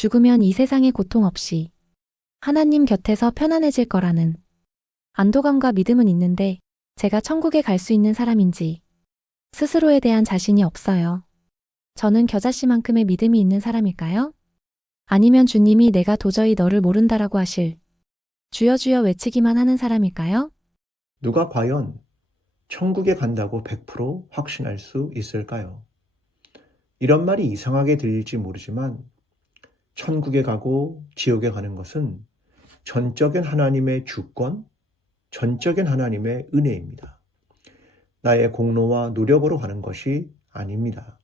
죽으면 이 세상의 고통 없이 하나님 곁에서 편안해질 거라는 안도감과 믿음은 있는데 제가 천국에 갈 수 있는 사람인지 스스로에 대한 자신이 없어요. 저는 겨자씨만큼의 믿음이 있는 사람일까요? 아니면 주님이 내가 도저히 너를 모른다라고 하실 주여 주여 외치기만 하는 사람일까요? 누가 과연 천국에 간다고 100% 확신할 수 있을까요? 이런 말이 이상하게 들릴지 모르지만 천국에 가고 지옥에 가는 것은 전적인 하나님의 주권, 전적인 하나님의 은혜입니다. 나의 공로와 노력으로 가는 것이 아닙니다.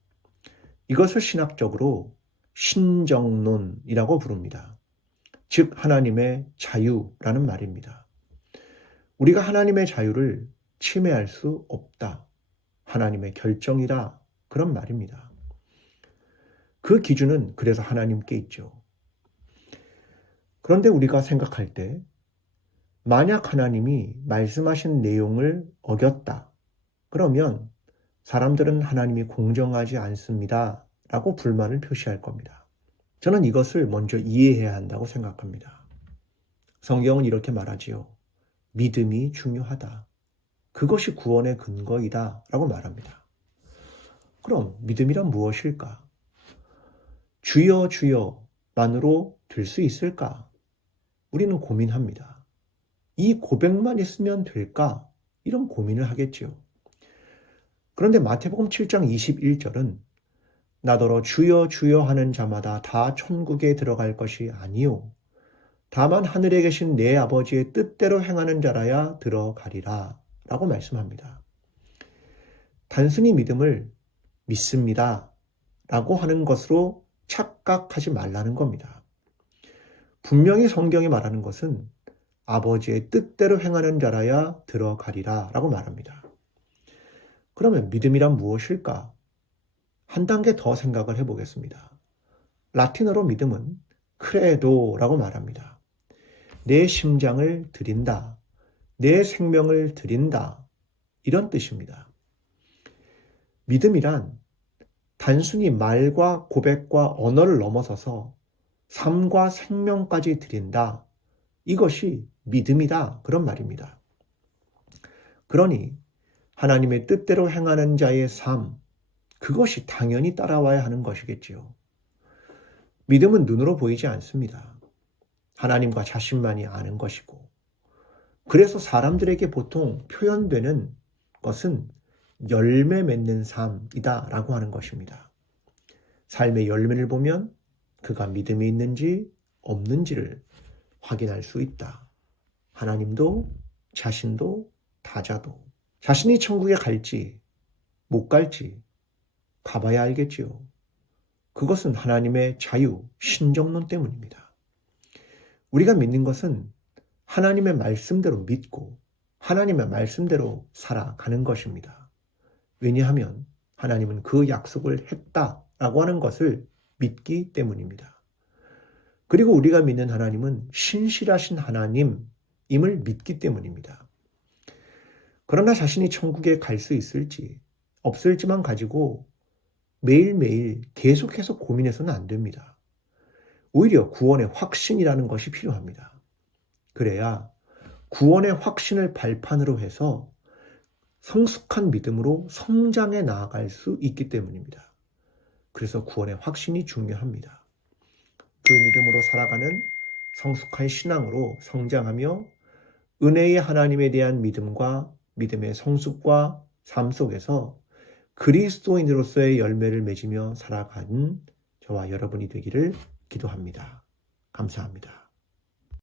이것을 신학적으로 신정론이라고 부릅니다. 즉 하나님의 자유라는 말입니다. 우리가 하나님의 자유를 침해할 수 없다. 하나님의 결정이다. 그런 말입니다. 그 기준은 그래서 하나님께 있죠. 그런데 우리가 생각할 때 만약 하나님이 말씀하신 내용을 어겼다. 그러면 사람들은 하나님이 공정하지 않습니다. 라고 불만을 표시할 겁니다. 저는 이것을 먼저 이해해야 한다고 생각합니다. 성경은 이렇게 말하지요. 믿음이 중요하다. 그것이 구원의 근거이다. 라고 말합니다. 그럼 믿음이란 무엇일까? 주여 주여만으로 될 수 있을까? 우리는 고민합니다. 이 고백만 있으면 될까? 이런 고민을 하겠지요. 그런데 마태복음 7장 21절은 나더러 주여 주여 하는 자마다 다 천국에 들어갈 것이 아니요 다만 하늘에 계신 내 아버지의 뜻대로 행하는 자라야 들어가리라 라고 말씀합니다. 단순히 믿음을 믿습니다 라고 하는 것으로 착각하지 말라는 겁니다. 분명히 성경이 말하는 것은 아버지의 뜻대로 행하는 자라야 들어가리라 라고 말합니다. 그러면 믿음이란 무엇일까? 한 단계 더 생각을 해보겠습니다. 라틴어로 믿음은 크레도라고 말합니다. 내 심장을 드린다, 내 생명을 드린다 이런 뜻입니다. 믿음이란 단순히 말과 고백과 언어를 넘어서서 삶과 생명까지 드린다. 이것이 믿음이다. 그런 말입니다. 그러니 하나님의 뜻대로 행하는 자의 삶, 그것이 당연히 따라와야 하는 것이겠지요. 믿음은 눈으로 보이지 않습니다. 하나님과 자신만이 아는 것이고, 그래서 사람들에게 보통 표현되는 것은 열매 맺는 삶이다 라고 하는 것입니다. 삶의 열매를 보면 그가 믿음이 있는지 없는지를 확인할 수 있다. 하나님도 자신도 다자도 자신이 천국에 갈지 못 갈지 가봐야 알겠지요. 그것은 하나님의 자유, 신정론 때문입니다. 우리가 믿는 것은 하나님의 말씀대로 믿고 하나님의 말씀대로 살아가는 것입니다. 왜냐하면 하나님은 그 약속을 했다라고 하는 것을 믿기 때문입니다. 그리고 우리가 믿는 하나님은 신실하신 하나님임을 믿기 때문입니다. 그러나 자신이 천국에 갈 수 있을지 없을지만 가지고 매일매일 계속해서 고민해서는 안 됩니다. 오히려 구원의 확신이라는 것이 필요합니다. 그래야 구원의 확신을 발판으로 해서 성숙한 믿음으로 성장해 나아갈 수 있기 때문입니다. 그래서 구원의 확신이 중요합니다. 그 믿음으로 살아가는 성숙한 신앙으로 성장하며 은혜의 하나님에 대한 믿음과 믿음의 성숙과 삶 속에서 그리스도인으로서의 열매를 맺으며 살아가는 저와 여러분이 되기를 기도합니다. 감사합니다.